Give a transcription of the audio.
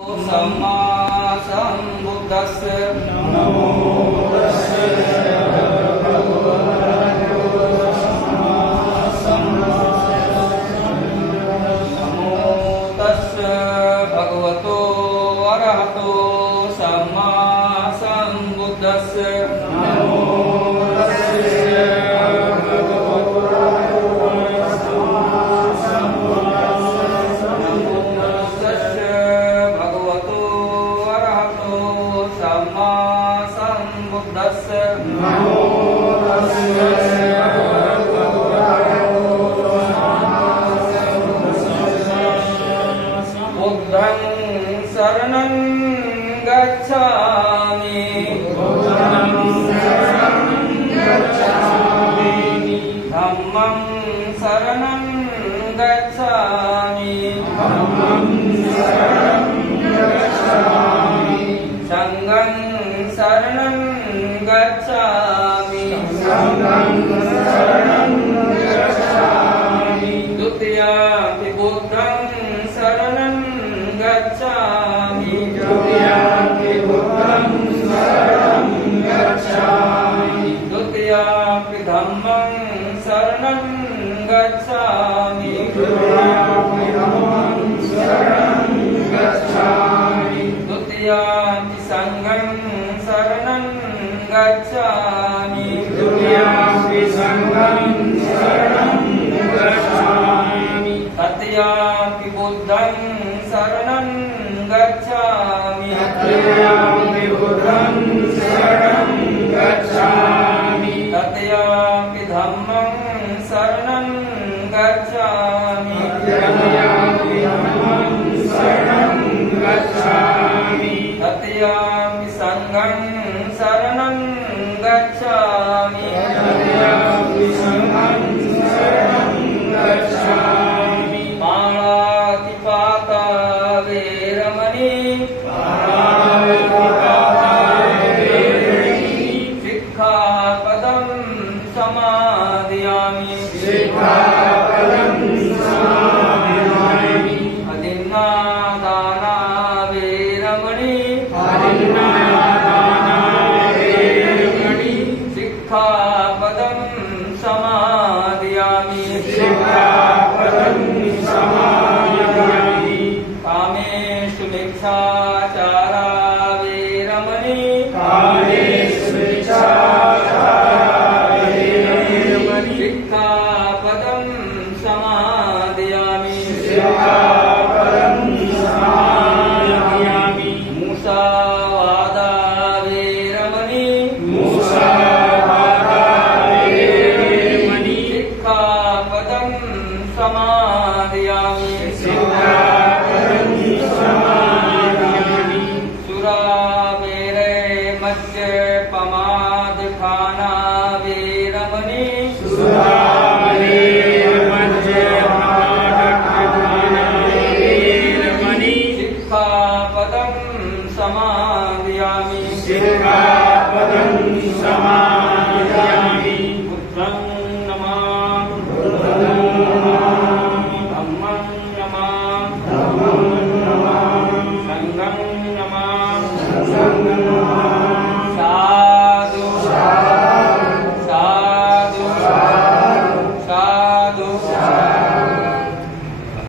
सम्मा सम्बुद्धस्स नमो तस्से भगवतो अरहतो सम्मा सम्बुद्धस्स शरणं गच्छामि धम्मं शरणं गच्छामि संघं शरणं गच्छामि द्वितीयं बुद्धं शरणं गच्छामि द्वितीयं धम्मं शरणं गच्छामि द्वितीयं संघं शरणं गच्छामि तृतीयं बुद्धं शरणं गच्छामि तृतीयं धम्मं शरणं गच्छामि तृतीयं संघं शरणं गच्छामि पाणातिपाता वेरमणि सिक्खापदं समादयामि अदिन्नादाना वेरमणि सिक्खापदं समादयामि कामेषु मिथ्याचारा वेरमणि सिक्खापदं समादयामि मूसावादा वेरमणि सिक्खापदं समादयामि सुरामेरे मद्यपमादखाना वेरमणि सिक्खापदं समादयामि बुद्धं नमामि धम्मं नमामि संघं नमामि